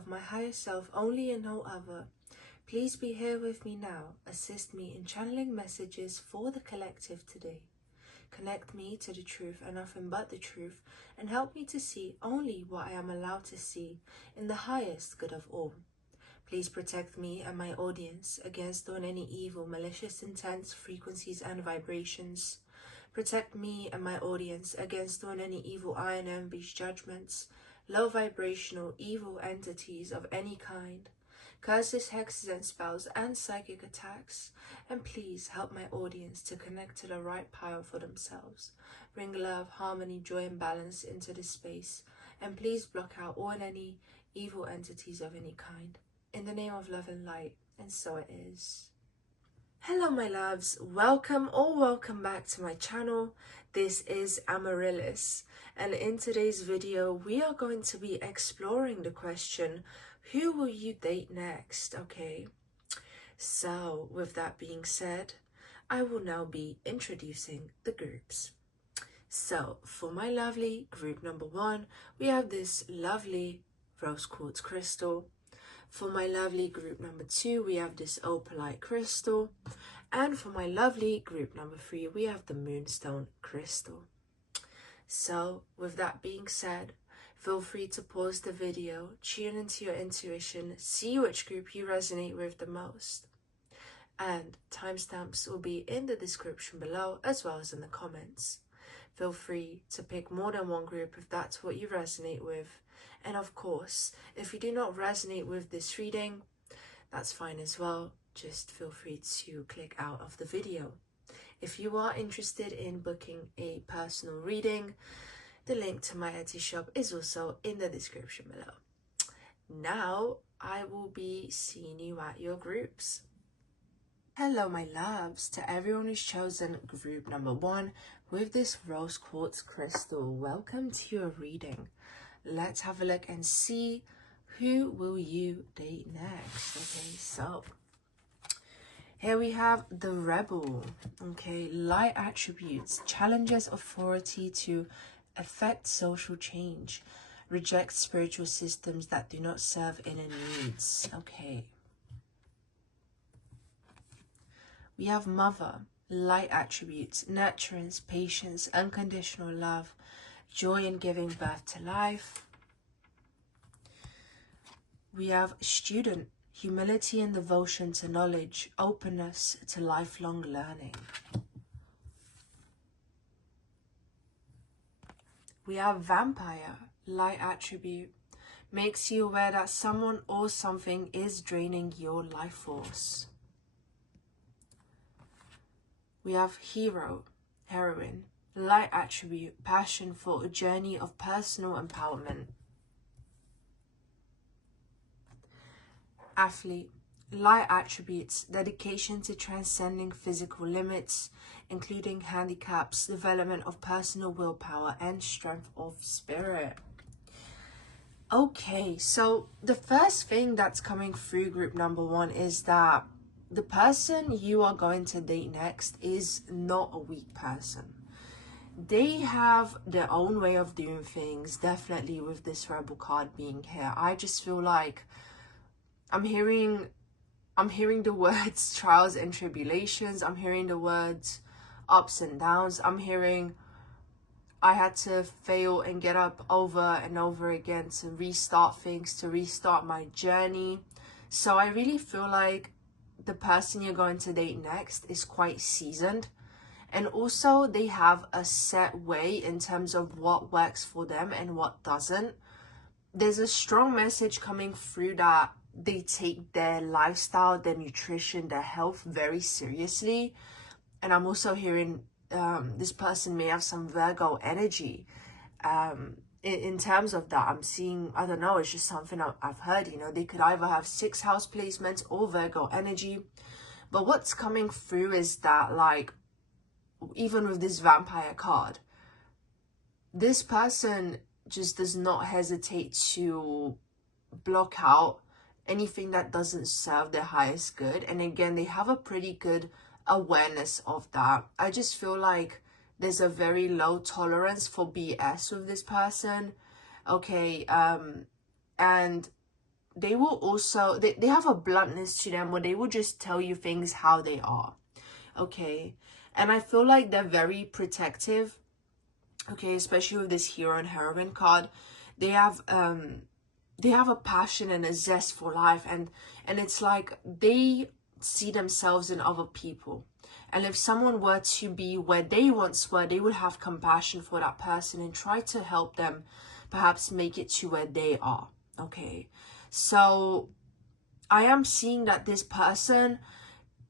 of my higher self only and no other. Please be here with me now. Assist me in channeling messages for the collective today. Connect me to the truth and nothing but the truth, and help me to see only what I am allowed to see in the highest good of all. Please protect me and my audience against doing any evil, malicious intents, frequencies and vibrations. Protect me and my audience against doing any evil eye and envy's judgments, low vibrational evil entities of any kind, curses, hexes and spells and psychic attacks. And please help my audience to connect to the right power for themselves. Bring love, harmony, joy and balance into this space. And please block out all and any evil entities of any kind. In the name of love and light, and so it is. Hello my loves, welcome or welcome back to my channel. This is Amaryllis, and in today's video we are going to be exploring the question, who will you date next? Okay, so with that being said, I will now be introducing the groups. So for my lovely group number 1, we have this lovely rose quartz crystal. For my lovely group number 2, we have this opalite crystal. And for my lovely group number 3, we have the moonstone crystal. So with that being said, feel free to pause the video, tune into your intuition, see which group you resonate with the most. And timestamps will be in the description below as well as in the comments. Feel free to pick more than one group if that's what you resonate with. And of course, if you do not resonate with this reading, that's fine as well. Just feel free to click out of the video. If you are interested in booking a personal reading, the link to my Etsy shop is also in the description below. Now, I will be seeing you at your groups. Hello my loves, to everyone who's chosen group number 1 with this rose quartz crystal. Welcome to your reading. Let's have a look and see who will you date next. Okay, so here we have the Rebel. Okay, light attributes, challenges authority to affect social change, reject spiritual systems that do not serve inner needs. Okay. We have Mother, light attributes, nurturance, patience, unconditional love, joy in giving birth to life. We have Student, humility and devotion to knowledge, openness to lifelong learning. We have Vampire, light attribute, makes you aware that someone or something is draining your life force. We have Hero, heroine, light attribute, passion for a journey of personal empowerment. Athlete, light attributes, dedication to transcending physical limits, including handicaps, development of personal willpower, and strength of spirit. Okay, so the first thing that's coming through group number 1 is that the person you are going to date next is not a weak person. They have their own way of doing things, definitely with this Rebel card being here. I just feel like I'm hearing the words trials and tribulations. I'm hearing the words ups and downs. I'm hearing I had to fail and get up over and over again to restart things, to restart my journey. So I really feel like the person you're going to date next is quite seasoned, and also they have a set way in terms of what works for them and what doesn't. There's a strong message coming through that they take their lifestyle, their nutrition, their health very seriously. And I'm also hearing this person may have some Virgo energy. In terms of that, I'm seeing, I don't know, it's just something I've heard, you know, they could either have 6th house placements or Virgo energy. But what's coming through is that, like, even with this Vampire card, this person just does not hesitate to block out anything that doesn't serve their highest good. And again, they have a pretty good awareness of that. I just feel like there's a very low tolerance for BS with this person. Okay, and they will also, they have a bluntness to them where they will just tell you things how they are. Okay. And I feel like they're very protective. Okay, especially with this hero and heroine card. They have a passion and a zest for life, and it's like they see themselves in other people. And if someone were to be where they once were, they would have compassion for that person and try to help them perhaps make it to where they are. Okay, so I am seeing that this person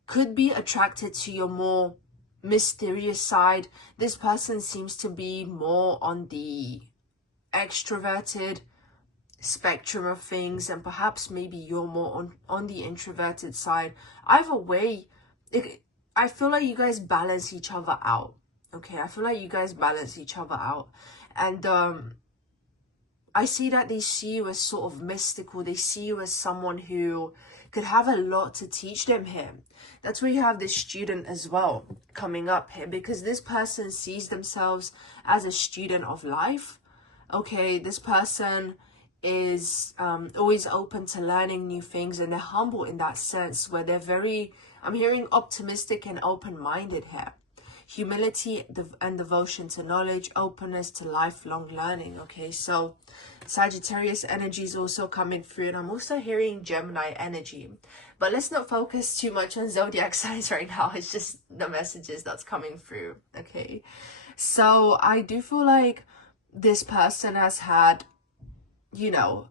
could be attracted to your more mysterious side. This person seems to be more on the extroverted spectrum of things, and perhaps maybe you're more on the introverted side. Either way, I feel like you guys balance each other out. Okay, I feel like you guys balance each other out. And I see that they see you as sort of mystical. They see you as someone who could have a lot to teach them here. That's where you have this student as well coming up here, because this person sees themselves as a student of life. Okay, this person is always open to learning new things, and they're humble in that sense, where they're very, I'm hearing optimistic and open-minded here. Humility and devotion to knowledge, openness to lifelong learning. Okay, so Sagittarius energy is also coming through, and I'm also hearing Gemini energy. But let's not focus too much on zodiac signs right now. It's just the messages that's coming through. Okay, so I do feel like this person has had, you know,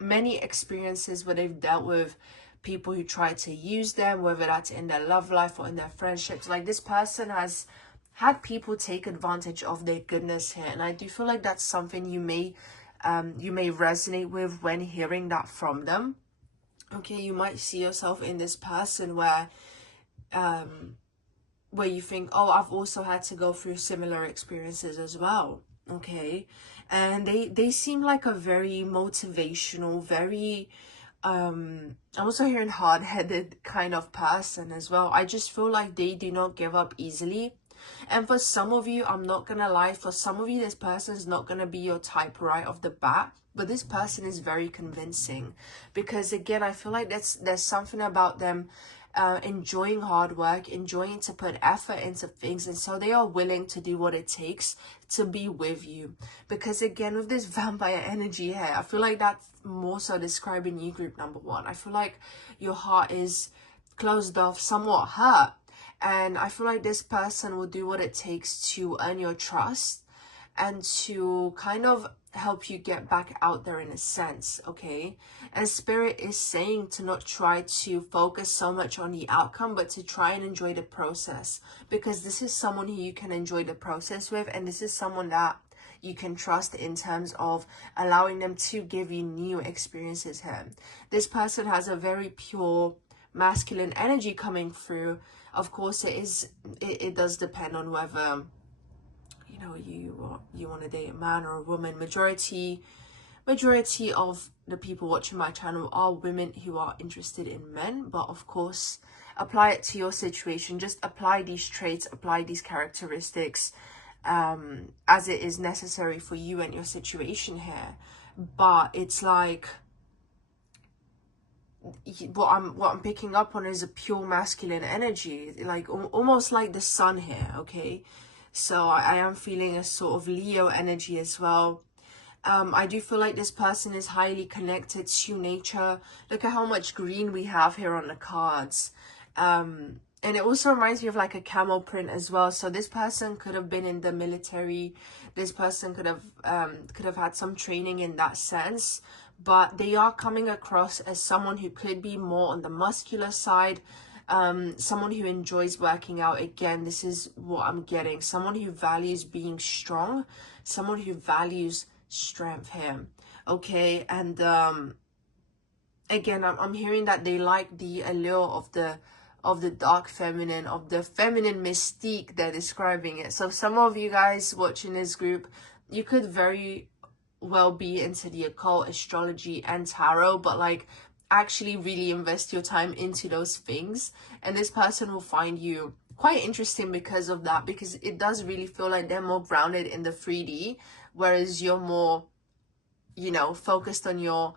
many experiences where they've dealt with people who try to use them, whether that's in their love life or in their friendships. Like, this person has had people take advantage of their goodness here, and I do feel like that's something you may resonate with when hearing that from them. Okay, you might see yourself in this person where you think, oh, I've also had to go through similar experiences as well. Okay, and they seem like a very motivational, very I'm also hearing hard-headed kind of person as well. I just feel like they do not give up easily. And for some of you, I'm not gonna lie, for some of you, this person is not gonna be your type right off the bat, but this person is very convincing, because again, I feel like there's something about them enjoying hard work, enjoying to put effort into things, and so they are willing to do what it takes to be with you. Because again, with this vampire energy here, I feel like that's more so describing you, group number one. I feel like your heart is closed off, somewhat hurt, and I feel like this person will do what it takes to earn your trust and to kind of help you get back out there in a sense. Okay, and Spirit is saying to not try to focus so much on the outcome, but to try and enjoy the process, because this is someone who you can enjoy the process with, and this is someone that you can trust in terms of allowing them to give you new experiences here. This person has a very pure masculine energy coming through. Of course, it does depend on whether you want to date a man or a woman. Majority of the people watching my channel are women who are interested in men, but of course, apply it to your situation. Just apply these traits, apply these characteristics as it is necessary for you and your situation here. But it's like, what I'm picking up on is a pure masculine energy, like almost like the sun here. Okay, so I am feeling a sort of Leo energy as well. I do feel like this person is highly connected to nature. Look at how much green we have here on the cards. And it also reminds me of like a camel print as well. So this person could have been in the military. This person could have had some training in that sense. But they are coming across as someone who could be more on the muscular side. Someone who enjoys working out. Again, this is what I'm getting. Someone who values being strong. Someone who values strength here. Okay, and again, I'm hearing that they like the allure of the dark feminine, of the feminine mystique. They're describing it. So some of you guys watching this group, you could very well be into the occult, astrology, and tarot, but like actually really invest your time into those things, and this person will find you quite interesting because of that, because it does really feel like they're more grounded in the 3D, whereas you're more, focused on your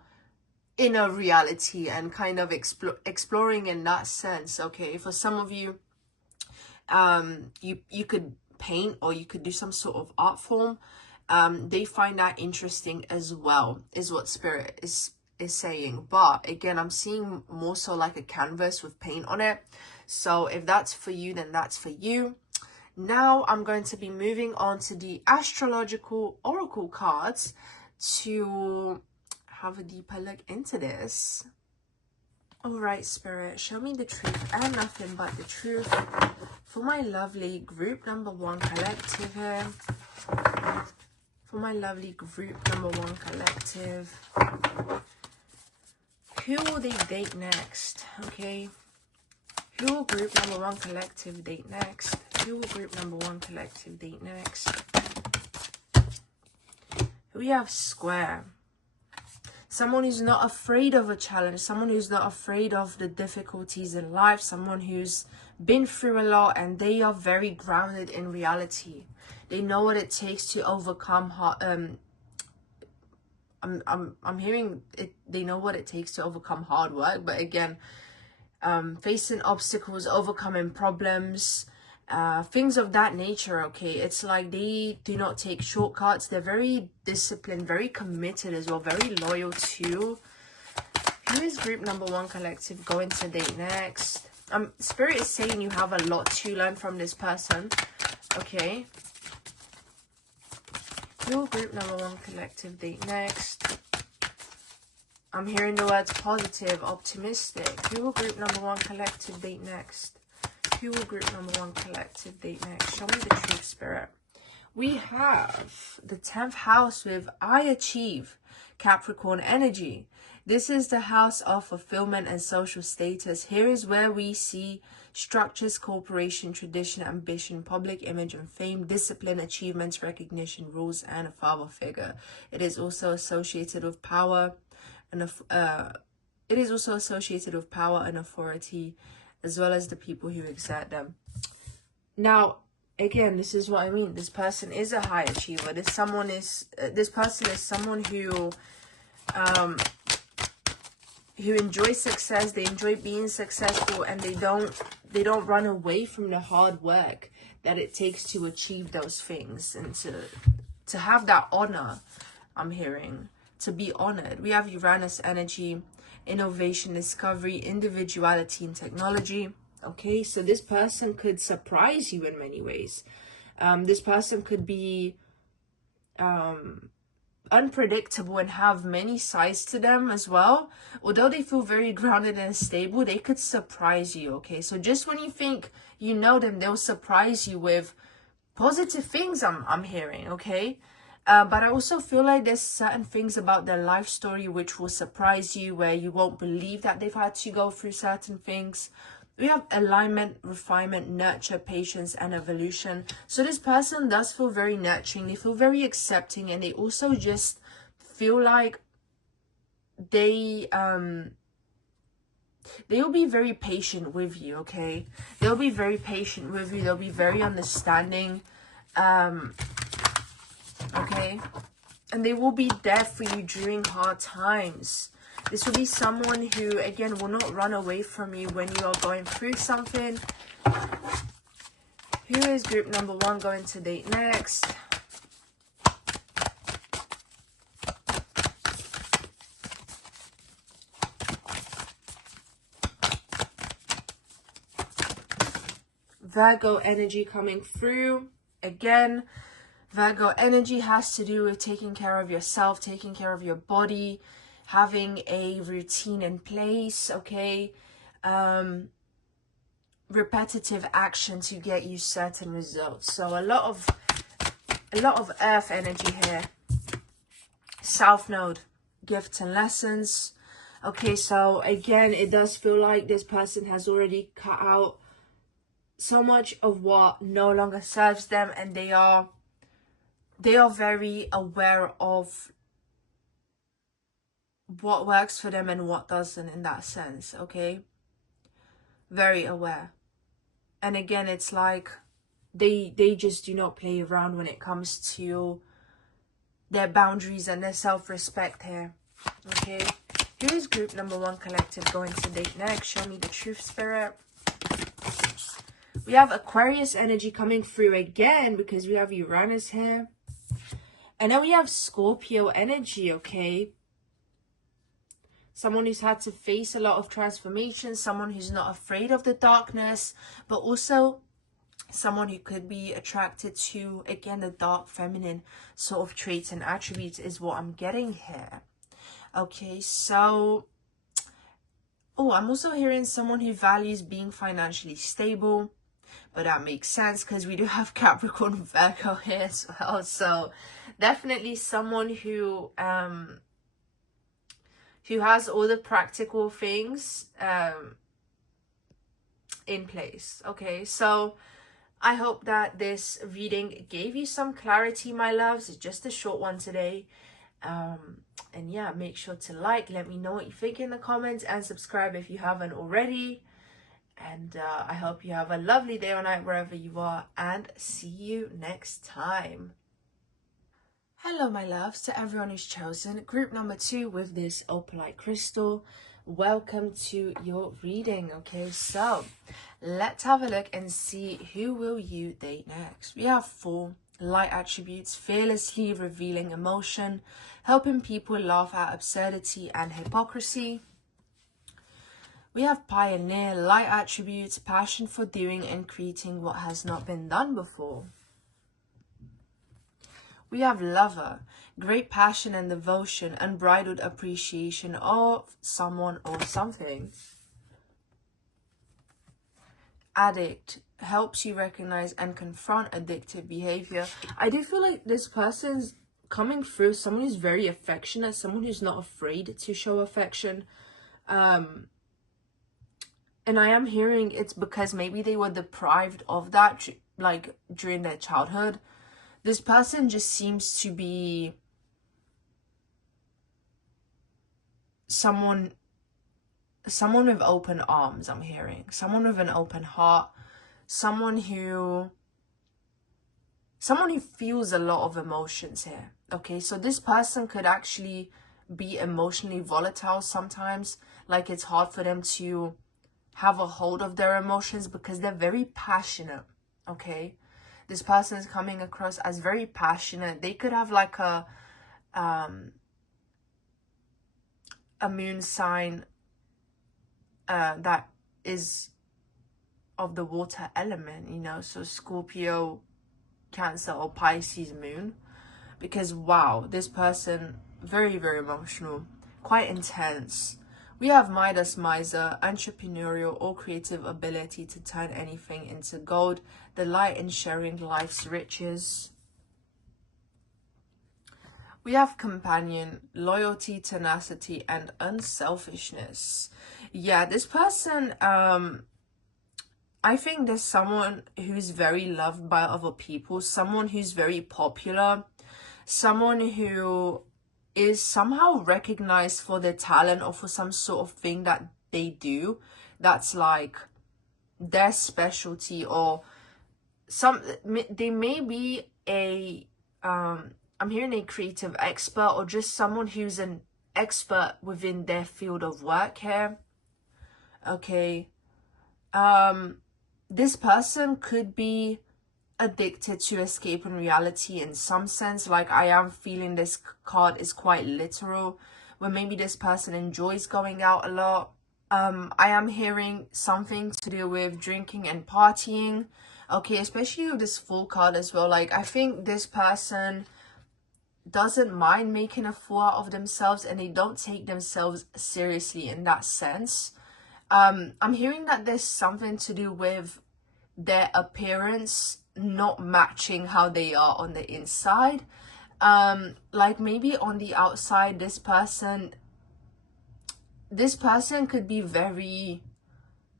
inner reality and kind of exploring in that sense. Okay, for some of you, you could paint, or you could do some sort of art form. They find that interesting as well, is what spirit is saying. But again, I'm seeing more so like a canvas with paint on it. So if that's for you, then that's for you. Now I'm going to be moving on to the astrological oracle cards to have a deeper look into this. All right, Spirit, show me the truth and nothing but the truth for my lovely group number 1 collective here. For my lovely group number 1 collective. Who will they date next? Okay. Who will group number 1 collective date next? Who will group number 1 collective date next? We have Square. Someone who's not afraid of a challenge. Someone who's not afraid of the difficulties in life. Someone who's been through a lot and they are very grounded in reality. They know what it takes to overcome I'm hearing it. They know what it takes to overcome hard work, but again, facing obstacles, overcoming problems, things of that nature. Okay, it's like they do not take shortcuts. They're very disciplined, very committed as well, very loyal too. Who is group number 1 collective going to date next? Spirit is saying you have a lot to learn from this person. Okay. Who will group number 1 collective date next? I'm hearing the words positive, optimistic. Who will group number 1 collective date next? Who will group number 1 collective date next? Show me the truth, Spirit. We have the 10th house with I achieve, Capricorn energy. This is the house of fulfillment and social status. Here is where we see structures, corporation, tradition, ambition, public image and fame, discipline, achievements, recognition, rules, and a father figure. It is also associated with power and authority, as well as the people who exert them. Now, again, this is what I mean. This person is a high achiever. This person is someone who enjoys success. They enjoy being successful, and they don't run away from the hard work that it takes to achieve those things, and to have that honor. I'm hearing to be honored. We have Uranus energy, innovation, discovery, individuality, and technology. Okay, so this person could surprise you in many ways. This person could be unpredictable and have many sides to them as well. Although they feel very grounded and stable, they could surprise you. Okay, so just when you think you know them, they'll surprise you with positive things. I'm hearing. Okay. But I also feel like there's certain things about their life story which will surprise you, where you won't believe that they've had to go through certain things. We have alignment, refinement, nurture, patience, and evolution. So this person does feel very nurturing. They feel very accepting, and they also just feel like they'll be very patient with you. Okay, they'll be very patient with you. They'll be very understanding. Okay, and they will be there for you during hard times. This will be someone who, again, will not run away from you when you are going through something. Who is group number 1 going to date next? Virgo energy coming through. Again, Virgo energy has to do with taking care of yourself, taking care of your body, having a routine in place. Okay, repetitive action to get you certain results. So a lot of earth energy here. South node, gifts and lessons. Okay, so again, it does feel like this person has already cut out so much of what no longer serves them, and they are very aware of what works for them and what doesn't, in that sense. Okay, very aware. And again, it's like they just do not play around when it comes to their boundaries and their self-respect here. Okay, Who is group number 1 collective going to date next? Show me the truth, Spirit. We have Aquarius energy coming through again because we have Uranus here. And then we have Scorpio energy, okay? Someone who's had to face a lot of transformation, someone who's not afraid of the darkness, but also someone who could be attracted to, again, the dark feminine sort of traits and attributes is what I'm getting here. Okay, so, oh, I'm also hearing someone who values being financially stable. But that makes sense because we do have Capricorn Virgo here as well. So definitely someone who has all the practical things in place. Okay, so I hope that this reading gave you some clarity, my loves. It's just a short one today. And yeah, make sure to like, let me know what you think in the comments, and subscribe if you haven't already. And I hope you have a lovely day or night wherever you are, and see you next time. Hello, my loves, to everyone who's chosen group number 2 with this opalite crystal. Welcome to your reading. Okay, so let's have a look and see who will you date next. We have 4 light attributes: fearlessly revealing emotion, helping people laugh at absurdity and hypocrisy. We have pioneer, light attributes, passion for doing and creating what has not been done before. We have lover, great passion and devotion, unbridled appreciation of someone or something. Addict, helps you recognize and confront addictive behavior. I do feel like this person's coming through someone who's very affectionate, someone who's not afraid to show affection. And I am hearing it's because maybe they were deprived of that, like, during their childhood. This person just seems to be someone with open arms, I'm hearing. Someone with an open heart. Someone who feels a lot of emotions here. Okay, so this person could actually be emotionally volatile sometimes. Like, it's hard for them to have a hold of their emotions because they're very passionate. Okay, this person is coming across as very passionate. They could have like a moon sign that is of the water element, you know, so Scorpio, Cancer, or Pisces moon. Because wow, this person very, very emotional, quite intense. We have Midas, miser, entrepreneurial or creative ability to turn anything into gold, delight in sharing life's riches. We have companion, loyalty, tenacity, and unselfishness. Yeah, this person, I think there's someone who's very loved by other people, someone who's very popular, someone who is somehow recognized for their talent or for some sort of thing that they do that's like their specialty, or they may be a I'm hearing a creative expert, or just someone who's an expert within their field of work here. Okay, this person could be addicted to escaping reality in some sense. Like, I am feeling this card is quite literal, where maybe this person enjoys going out a lot. I am hearing something to do with drinking and partying. Okay, especially with this Fool card as well. Like, I think this person doesn't mind making a fool out of themselves, and they don't take themselves seriously in that sense. I'm hearing that there's something to do with their appearance not matching how they are on the inside. Like, maybe on the outside, this person could be very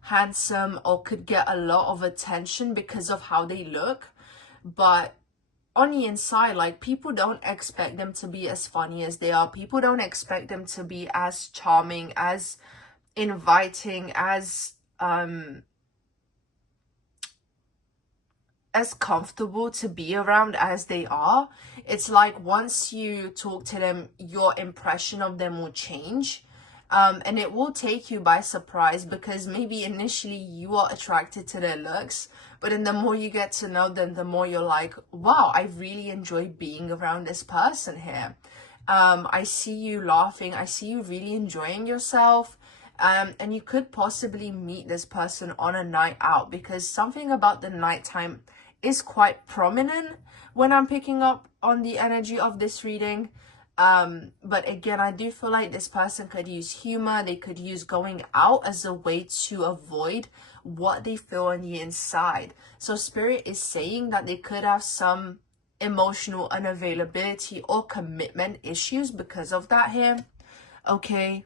handsome or could get a lot of attention because of how they look, but on the inside, like, people don't expect them to be as funny as they are. People don't expect them to be as charming, as inviting, as comfortable to be around as they are. It's like once you talk to them, your impression of them will change. And it will take you by surprise, because maybe initially you are attracted to their looks, but then the more you get to know them, the more you're like, wow, I really enjoy being around this person here. I see you laughing, I see you really enjoying yourself. And you could possibly meet this person on a night out, because something about the nighttime is quite prominent when I'm picking up on the energy of this reading. But again, I do feel like this person could use humor. They could use going out as a way to avoid what they feel on the inside. So Spirit is saying that they could have some emotional unavailability or commitment issues because of that here. Okay.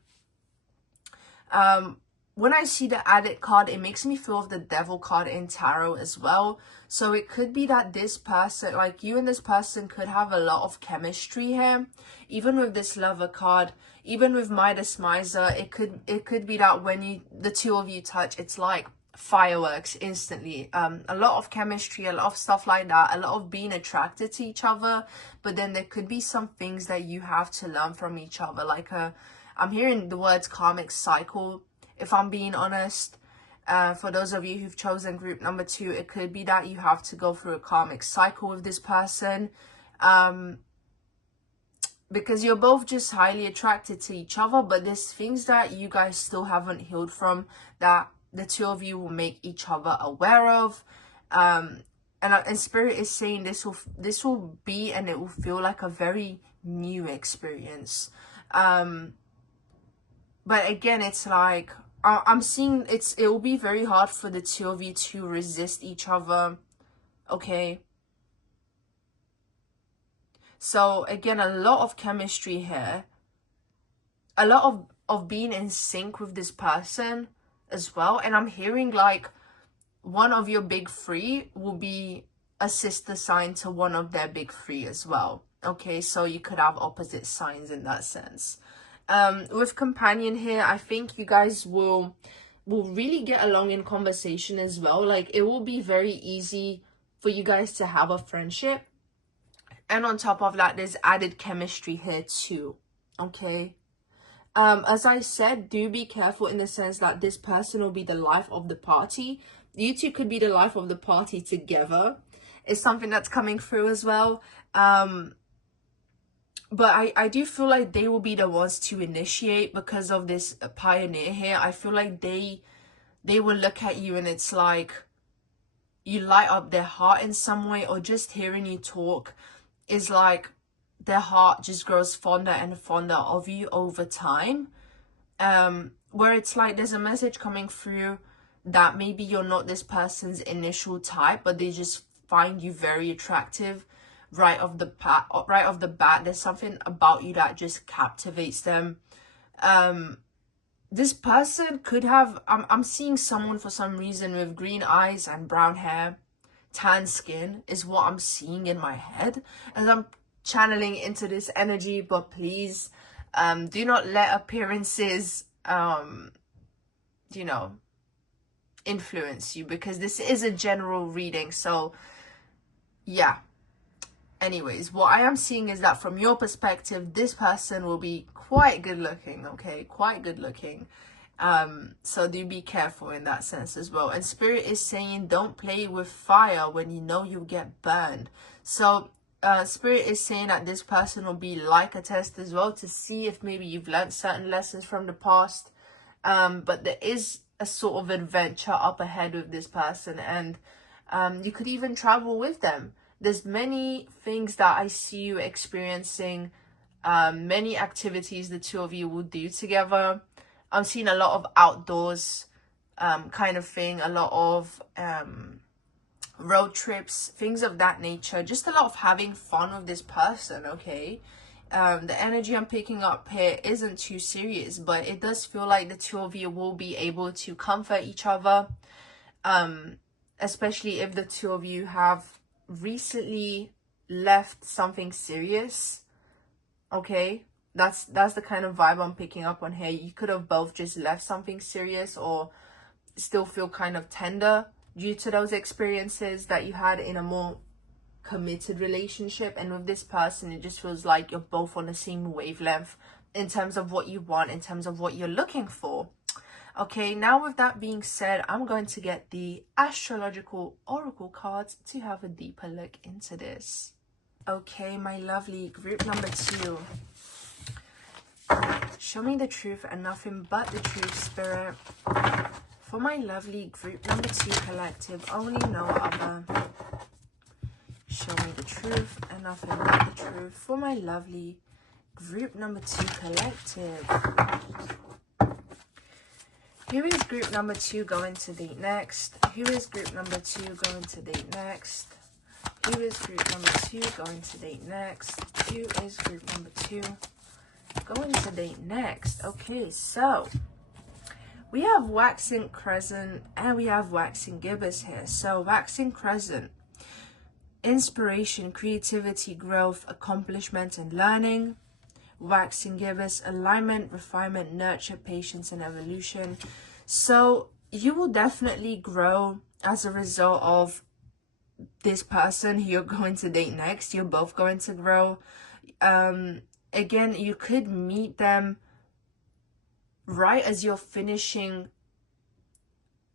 When I see the Addict card, it makes me feel of the Devil card in Tarot as well. So it could be that this person, like you and this person, could have a lot of chemistry here. Even with this Lover card, even with Midas Miser, it could be that when the two of you touch, it's like fireworks instantly. A lot of chemistry, a lot of stuff like that, a lot of being attracted to each other. But then there could be some things that you have to learn from each other, like I'm hearing the words karmic cycle, if I'm being honest. For those of you who've chosen group number 2, it could be that you have to go through a karmic cycle with this person. Because you're both just highly attracted to each other, but there's things that you guys still haven't healed from that the two of you will make each other aware of. And Spirit is saying this will be, and it will feel like a very new experience. But again, it's like, I'm seeing it will be very hard for the two of you to resist each other. Okay. So again, a lot of chemistry here. A lot of being in sync with this person as well. And I'm hearing like one of your big 3 will be a sister sign to one of their big 3 as well. Okay, so you could have opposite signs in that sense. With companion here, I think you guys will really get along in conversation as well. Like, it will be very easy for you guys to have a friendship. And on top of that, there's added chemistry here too. Okay. As I said, do be careful in the sense that this person will be the life of the party. You two could be the life of the party together. It's something that's coming through as well. But I do feel like they will be the ones to initiate because of this pioneer here. I feel like they will look at you and it's like you light up their heart in some way, or just hearing you talk is like their heart just grows fonder and fonder of you over time. Where it's like there's a message coming through that maybe you're not this person's initial type, but they just find you very attractive right off the bat. There's something about you that just captivates them. This person could have, I'm seeing someone for some reason with green eyes and brown hair, tan skin is what I'm seeing in my head as I'm channeling into this energy. But please, do not let appearances influence you, because this is a general reading. So yeah. Anyways, what I am seeing is that from your perspective, this person will be quite good looking, okay? Quite good looking. So do be careful in that sense as well. And Spirit is saying don't play with fire when you know you'll get burned. So Spirit is saying that this person will be like a test as well, to see if maybe you've learned certain lessons from the past. But there is a sort of adventure up ahead with this person, and you could even travel with them. There's many things that I see you experiencing, many activities the two of you will do together. I'm seeing a lot of outdoors kind of thing, a lot of road trips, things of that nature. Just a lot of having fun with this person, okay? The energy I'm picking up here isn't too serious, but it does feel like the two of you will be able to comfort each other, especially if the two of you have recently left something serious. Okay, that's the kind of vibe I'm picking up on here. You could have both just left something serious, or still feel kind of tender due to those experiences that you had in a more committed relationship. And with this person, it just feels like you're both on the same wavelength in terms of what you want, in terms of what you're looking for. Okay, now with that being said, I'm going to get the astrological oracle cards to have a deeper look into this. Okay, my lovely group number 2. Show me the truth and nothing but the truth, Spirit. For my lovely group number 2 collective, only no other. Show me the truth and nothing but the truth. For my lovely group number 2 collective. Who is group number 2 going to date next? Who is group number 2 going to date next? Who is group number 2 going to date next? Who is group number 2 going to date next? Okay, so we have waxing crescent and we have waxing gibbous here. So waxing crescent, inspiration, creativity, growth, accomplishment, and learning. Waxing gibbous, alignment, refinement, nurture, patience, and evolution. So you will definitely grow as a result of this person who you're going to date next. You're both going to grow. Again, you could meet them right as you're finishing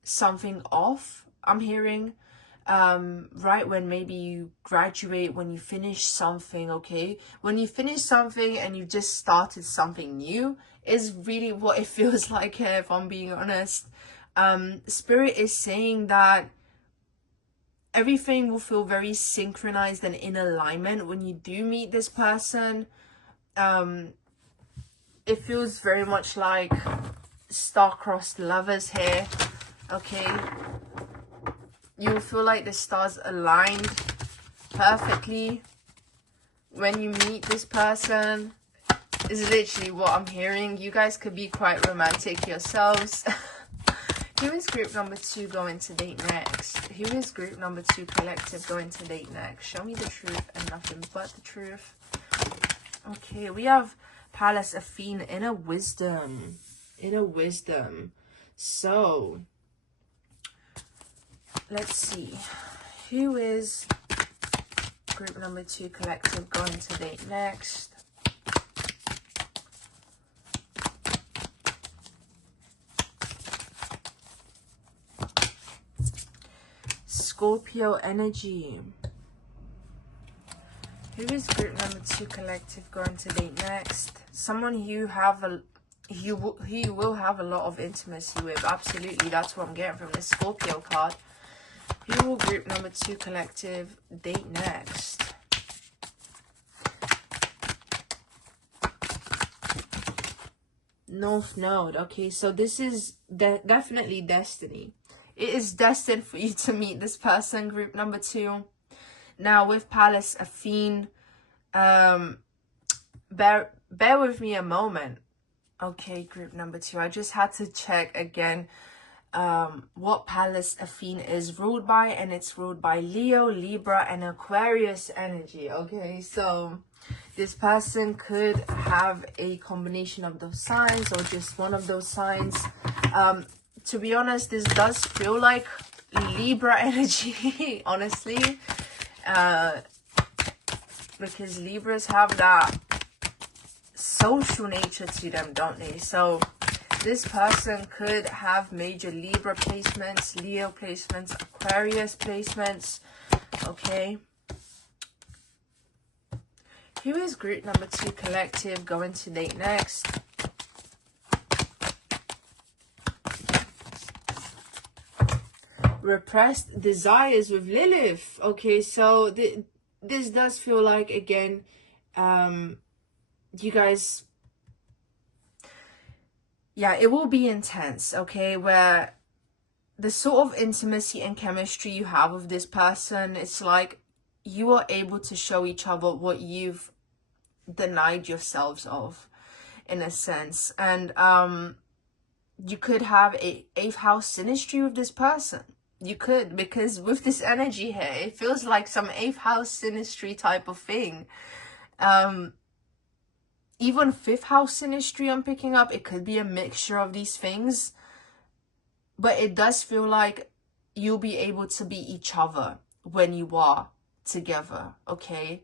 something off, I'm hearing. Right when maybe you graduate, when you finish something, okay? When you finish something and you just started something new is really what it feels like here, if I'm being honest. Spirit is saying that everything will feel very synchronized and in alignment when you do meet this person. It feels very much like star-crossed lovers here, okay? You'll feel like the stars aligned perfectly when you meet this person. Is literally what I'm hearing. You guys could be quite romantic yourselves. Who is group number 2 going to date next? Who is group number 2 collective going to date next? Show me the truth and nothing but the truth. Okay, we have Palace Athene, inner wisdom. Inner wisdom. So let's see. Who is group number 2 collective going to date next? Scorpio energy. Who is group number 2 collective going to date next? Someone you have you will have a lot of intimacy with. Absolutely, that's what I'm getting from this Scorpio card. Who will group number 2 collective date next? North Node. Okay, so this is definitely destiny. It is destined for you to meet this person, group number 2. Now with Palace Athene, bear with me a moment. Okay, group number 2. I just had to check again what Palace Athene is ruled by, and it's ruled by Leo, Libra, and Aquarius energy. Okay, so this person could have a combination of those signs or just one of those signs. To be honest, this does feel like Libra energy, honestly, because Libras have that social nature to them, don't they? So this person could have major Libra placements, Leo placements, Aquarius placements. Okay. Who is group number 2 collective going to date next? Repressed desires with Lilith. Okay, so this does feel like, again, you guys, yeah, it will be intense, okay, where the sort of intimacy and chemistry you have with this person, it's like you are able to show each other what you've denied yourselves of, in a sense. And you could have a 8th house synastry with this person. You could, because with this energy here, it feels like some 8th house synastry type of thing. Even 5th house synastry I'm picking up. It could be a mixture of these things. But it does feel like you'll be able to be each other when you are together, okay?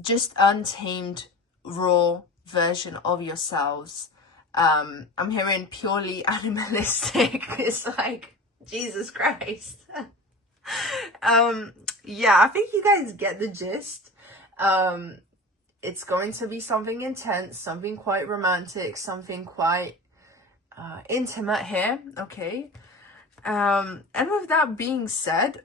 Just untamed raw version of yourselves. I'm hearing purely animalistic. It's like, Jesus Christ. Yeah, I think you guys get the gist. It's going to be something intense, something quite romantic, something quite intimate here, okay? And with that being said,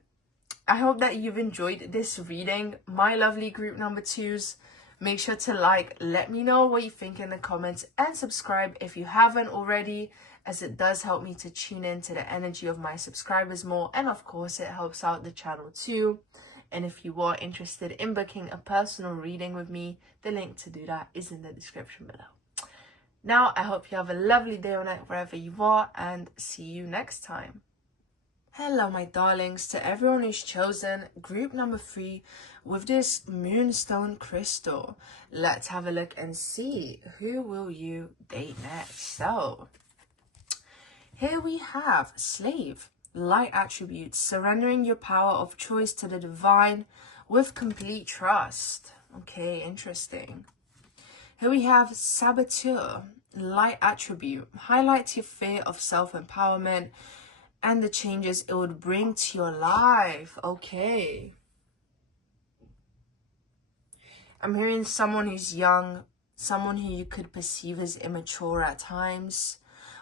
I hope that you've enjoyed this reading. My lovely group number 2s, make sure to like, let me know what you think in the comments, and subscribe if you haven't already, as it does help me to tune into the energy of my subscribers more, and of course it helps out the channel too. And if you are interested in booking a personal reading with me, the link to do that is in the description below. Now, I hope you have a lovely day or night wherever you are, and see you next time. Hello, my darlings, to everyone who's chosen group number 3 with this moonstone crystal. Let's have a look and see who will you date next. So, here we have slave, light attributes, surrendering your power of choice to the divine with complete trust. Okay, interesting. Here we have saboteur, light attribute, highlights your fear of self-empowerment and the changes it would bring to your life. Okay. I'm hearing someone who's young, someone who you could perceive as immature at times.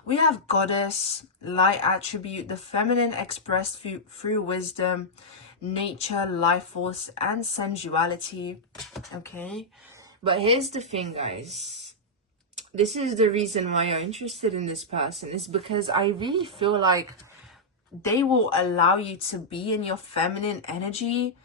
We have goddess, light attribute, the feminine expressed through wisdom, nature, life force, and sensuality. Okay. But here's the thing, guys. This is the reason why you're interested in this person, is because I really feel like they will allow you to be in your feminine energy.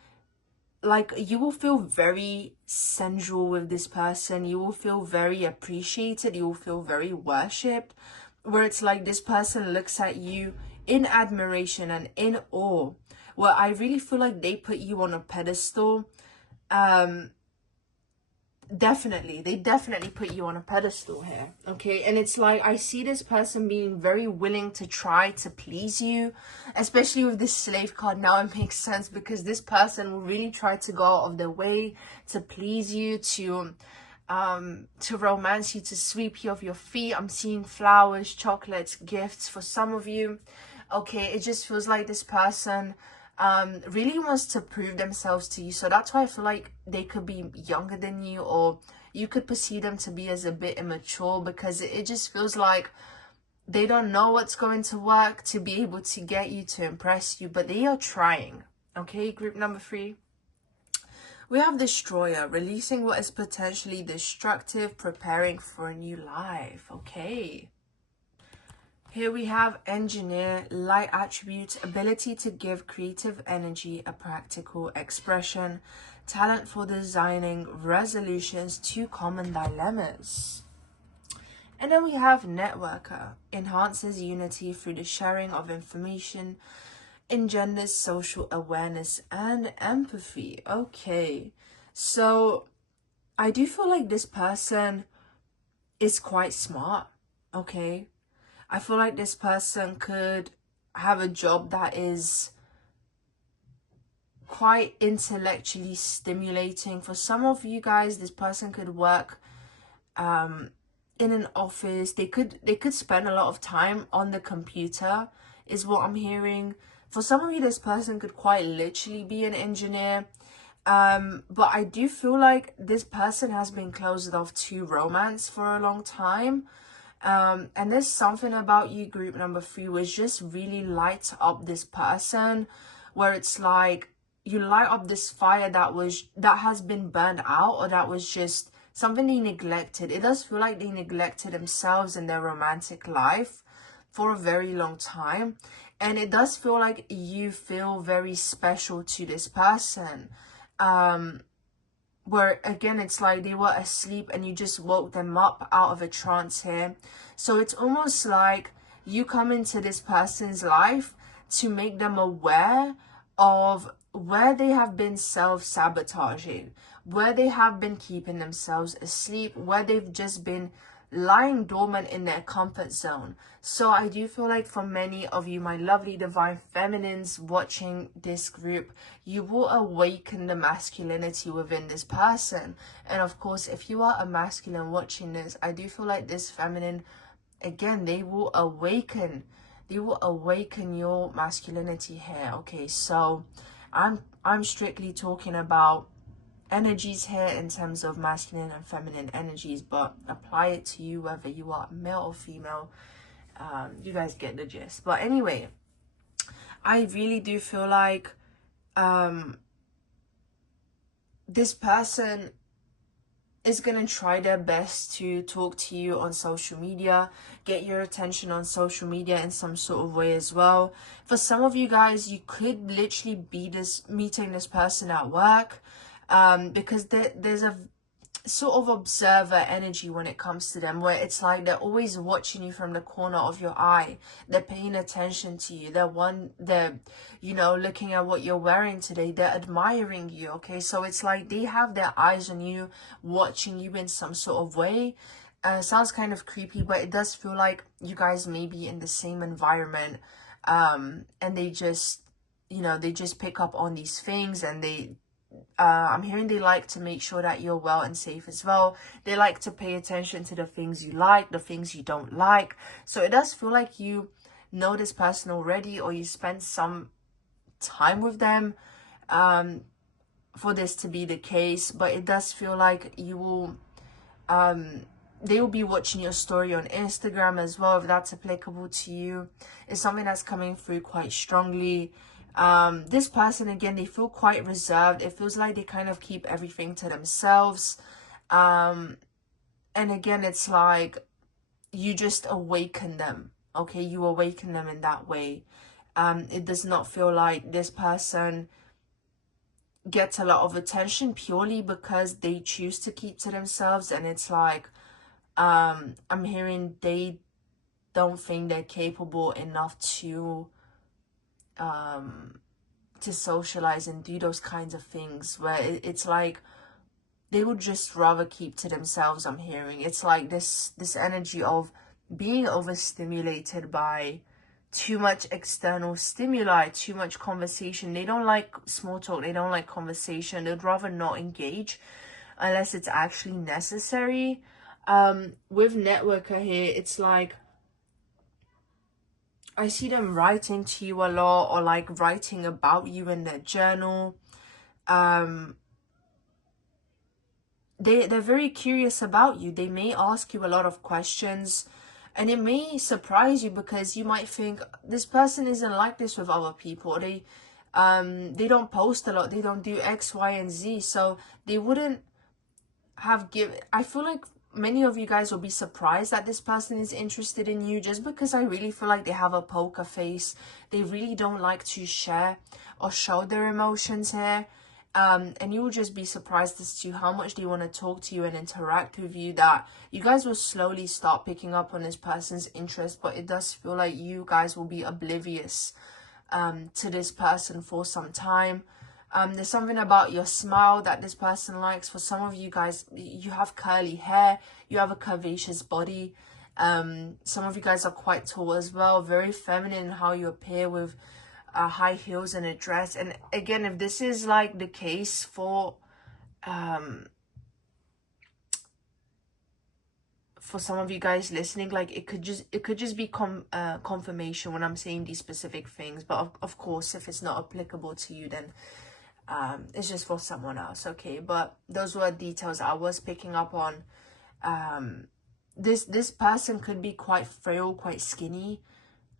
Like, you will feel very sensual with this person. You will feel very appreciated. You will feel very worshipped, where it's like this person looks at you in admiration and in awe, where I really feel like they put you on a pedestal. They definitely put you on a pedestal here, okay? And it's like, I see this person being very willing to try to please you, especially with this slave card. Now it makes sense, because this person will really try to go out of their way to please you, to romance you, to sweep you off your feet. I'm seeing flowers, chocolates, gifts for some of you, okay? It just feels like this person really wants to prove themselves to you. So that's why I feel like they could be younger than you, or you could perceive them to be as a bit immature, because it just feels like they don't know what's going to work to be able to get you, to impress you, but they are trying. Okay, group number 3. We have destroyer, releasing what is potentially destructive, preparing for a new life. Okay. Here we have engineer, light attributes, ability to give creative energy a practical expression, talent for designing resolutions to common dilemmas. And then we have networker, enhances unity through the sharing of information, engenders social awareness and empathy. Okay, so I do feel like this person is quite smart, okay? I feel like this person could have a job that is quite intellectually stimulating. For some of you guys, this person could work in an office. They could spend a lot of time on the computer, is what I'm hearing. For some of you, this person could quite literally be an engineer. But I do feel like this person has been closed off to romance for a long time. And there's something about you, group number 3, which just really lights up this person, where it's like you light up this fire that has been burned out, or that was just something they neglected. It does feel like they neglected themselves and their romantic life for a very long time, and it does feel like you feel very special to this person, where again it's like they were asleep and you just woke them up out of a trance here. So it's almost like you come into this person's life to make them aware of where they have been self-sabotaging, where they have been keeping themselves asleep, where they've just been lying dormant in their comfort zone. So I do feel like for many of you, my lovely divine feminines watching this group, you will awaken the masculinity within this person. And of course, if you are a masculine watching this, I do feel like this feminine, again, they will awaken your masculinity here. Okay, so I'm strictly talking about energies here in terms of masculine and feminine energies, but apply it to you whether you are male or female. You guys get the gist. But anyway, I really do feel like this person is gonna try their best to talk to you on social media, get your attention on social media in some sort of way as well. For some of you guys, you could literally be meeting this person at work, because there's a sort of observer energy when it comes to them, where it's like they're always watching you from the corner of your eye. They're paying attention to you. They're you know, looking at what you're wearing today. They're admiring you. Okay, so it's like they have their eyes on you, watching you in some sort of way. Sounds kind of creepy, but it does feel like you guys may be in the same environment, and they just, you know, they just pick up on these things, and I'm hearing they like to make sure that you're well and safe as well. They like to pay attention to the things you like, the things you don't like. So it does feel like you know this person already, or you spent some time with them for this to be the case. But it does feel like you will they will be watching your story on Instagram as well, if that's applicable to you. It's something that's coming through quite strongly. This person, again, they feel quite reserved. It feels like they kind of keep everything to themselves. And again, it's like you just awaken them. Okay, you awaken them in that way. It does not feel like this person gets a lot of attention purely because they choose to keep to themselves. And it's like, I'm hearing they don't think they're capable enough to socialize and do those kinds of things, where it's like they would just rather keep to themselves. I'm hearing it's like this energy of being overstimulated by too much external stimuli, too much conversation. They don't like small talk, they don't like conversation. They'd rather not engage unless it's actually necessary. With networker here, it's like I see them writing to you a lot, or like writing about you in their journal. They're very curious about you. They may ask you a lot of questions, and it may surprise you because you might think this person isn't like this with other people. They don't post a lot. They don't do X, Y, and Z. So they wouldn't have I feel like many of you guys will be surprised that this person is interested in you, just because I really feel like they have a poker face. They really don't like to share or show their emotions here. And you will just be surprised as to how much they want to talk to you and interact with you, that you guys will slowly start picking up on this person's interest. But it does feel like you guys will be oblivious to this person for some time. There's something about your smile that this person likes. For some of you guys, you have curly hair, you have a curvaceous body. Some of you guys are quite tall as well, very feminine in how you appear with high heels and a dress. And again, if this is like the case for some of you guys listening, like it could just be confirmation when I'm saying these specific things. But of course, if it's not applicable to you, then it's just for someone else. Okay, but those were details I was picking up on. This person could be quite frail, quite skinny,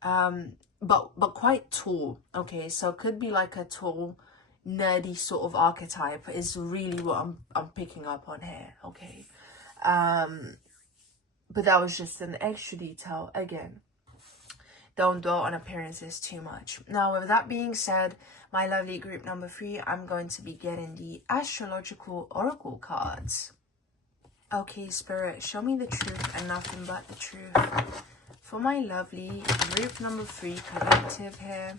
but quite tall. Okay, so it could be like a tall, nerdy sort of archetype is really what I'm picking up on here. Okay, but that was just an extra detail. Again, don't dwell on appearances too much. Now, with that being said, my lovely group number 3, I'm going to be getting the astrological oracle cards. Okay, Spirit, show me the truth and nothing but the truth. For my lovely group number 3 collective here.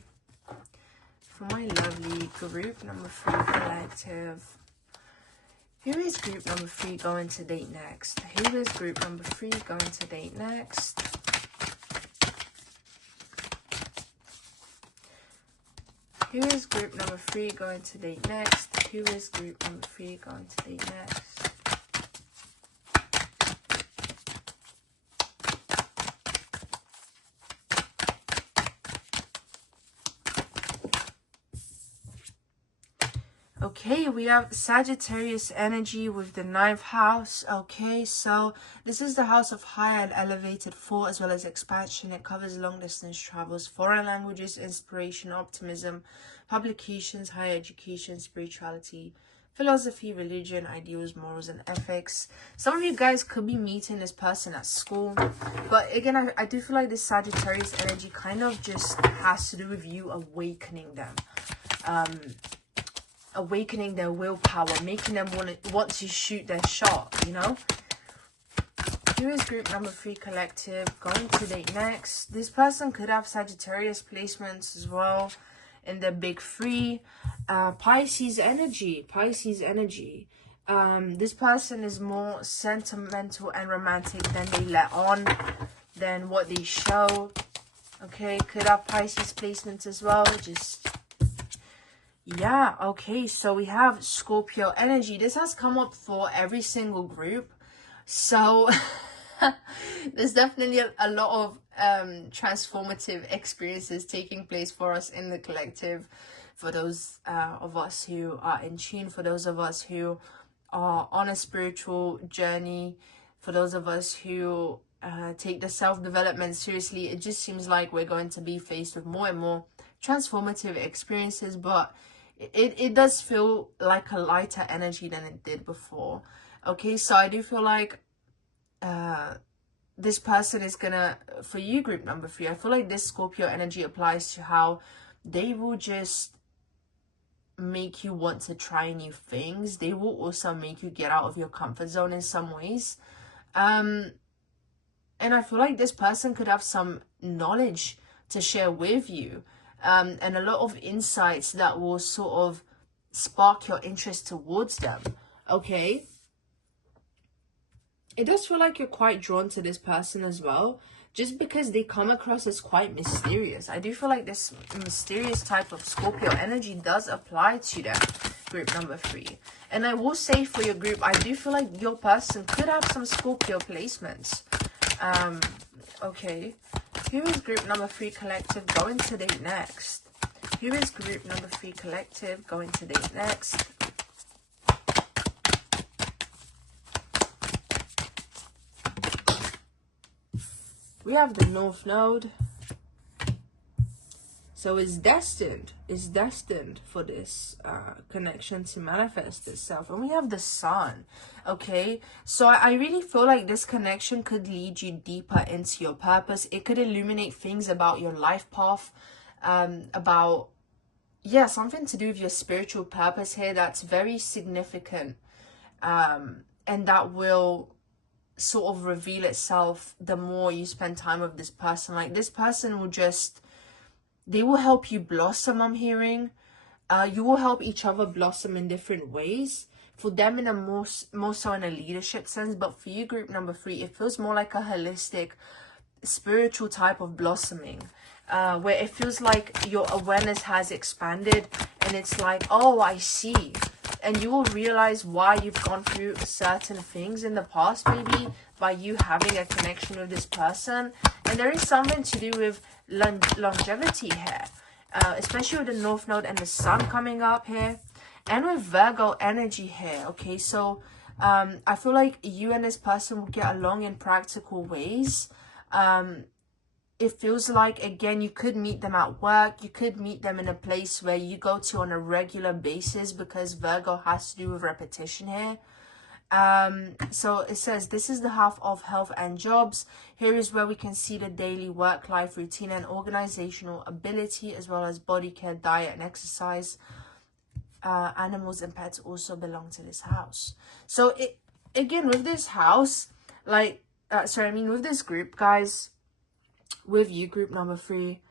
For my lovely group number 3 collective. Who is group number 3 going to date next? Who is group number 3 going to date next? Who is group number 3 going to date next? Who is group number 3 going to date next? Okay, we have Sagittarius energy with the 9th house. Okay, so this is the house of higher and elevated thought as well as expansion. It covers long distance travels, foreign languages, inspiration, optimism, publications, higher education, spirituality, philosophy, religion, ideals, morals, and ethics. Some of you guys could be meeting this person at school. But again, I do feel like this Sagittarius energy kind of just has to do with you awakening them. Awakening their willpower, making them want to shoot their shot, you know. Who is group number 3 collective going to date next? This person could have Sagittarius placements as well in the big 3. Pisces energy. This person is more sentimental and romantic than they let on, than what they show. Okay, could have Pisces placements as well. Just yeah, okay, so we have Scorpio energy. This has come up for every single group. So there's definitely a lot of transformative experiences taking place for us in the collective. For those of us who are in tune, for those of us who are on a spiritual journey, for those of us who take the self-development seriously, it just seems like we're going to be faced with more and more transformative experiences, but it does feel like a lighter energy than it did before. Okay, so I do feel like this person is gonna, for you group number 3, I feel like this Scorpio energy applies to how they will just make you want to try new things. They will also make you get out of your comfort zone in some ways. And I feel like this person could have some knowledge to share with you. And a lot of insights that will sort of spark your interest towards them. Okay. It does feel like you're quite drawn to this person as well, just because they come across as quite mysterious. I do feel like this mysterious type of Scorpio energy does apply to them, group number 3. And I will say for your group, I do feel like your person could have some Scorpio placements. Okay. Who is group number 3 collective going to date next? Who is group number 3 collective going to date next? We have the North Node. So it's destined for this connection to manifest itself. And we have the Sun. Okay, so I really feel like this connection could lead you deeper into your purpose. It could illuminate things about your life path, about, yeah, something to do with your spiritual purpose here that's very significant, and that will sort of reveal itself the more you spend time with this person. Like, this person will just, they will help you blossom, I'm hearing. You will help each other blossom in different ways. For them in a more so in a leadership sense, but for you group number 3, it feels more like a holistic spiritual type of blossoming, where it feels like your awareness has expanded and it's like, oh, I see. And you will realize why you've gone through certain things in the past, maybe by you having a connection with this person. And there is something to do with longevity here, especially with the North Node and the Sun coming up here, and with Virgo energy here. Okay, so I feel like you and this person will get along in practical ways. It feels like, again, you could meet them at work. You could meet them in a place where you go to on a regular basis, because Virgo has to do with repetition here. So it says, this is the half of health and jobs. Here is where we can see the daily work-life routine and organizational ability, as well as body care, diet, and exercise. Animals and pets also belong to this house. So it, again, with this house, like, with this group, guys, with you group number 3,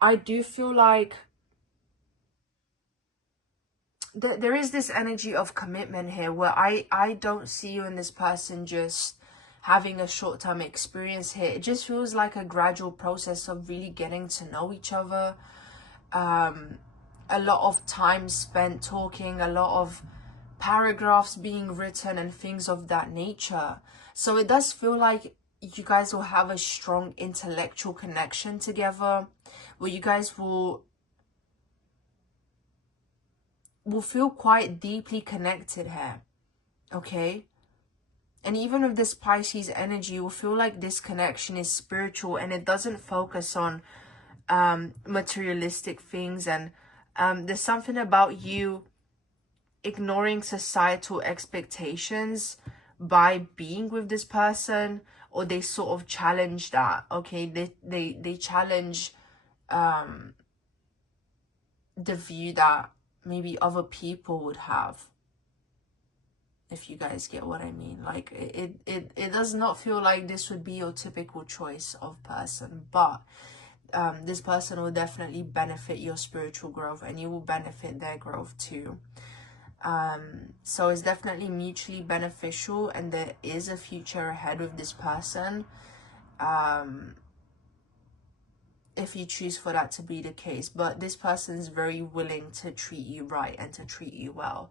I do feel like there is this energy of commitment here where I don't see you and this person just having a short-term experience here. It just feels like a gradual process of really getting to know each other. A lot of time spent talking, a lot of paragraphs being written and things of that nature. So it does feel like you guys will have a strong intellectual connection together, where you guys will feel quite deeply connected here, okay? And even with this Pisces energy, you will feel like this connection is spiritual and it doesn't focus on materialistic things. And there's something about you ignoring societal expectations by being with this person, or they sort of challenge that, okay? They challenge the view that maybe other people would have, if you guys get what I mean. Like it does not feel like this would be your typical choice of person, but this person will definitely benefit your spiritual growth and you will benefit their growth too. So it's definitely mutually beneficial and there is a future ahead with this person, if you choose for that to be the case. But this person is very willing to treat you right and to treat you well.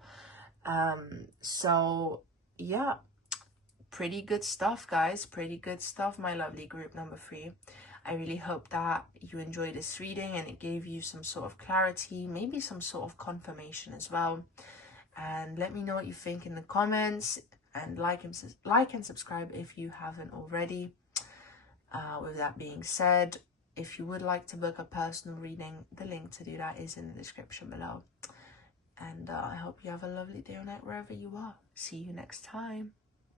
So yeah, pretty good stuff, guys. Pretty good stuff, my lovely group number 3. I really hope that you enjoyed this reading and it gave you some sort of clarity, maybe some sort of confirmation as well. And let me know what you think in the comments, and like and subscribe if you haven't already. With that being said, if you would like to book a personal reading, the link to do that is in the description below. And I hope you have a lovely day or night wherever you are. See you next time.